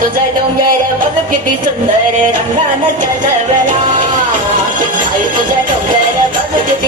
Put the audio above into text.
तुझे दूंगे रे पग कितनी सुंदर रंगा न चल बला आई तुझे दूंगे रे पग कितनी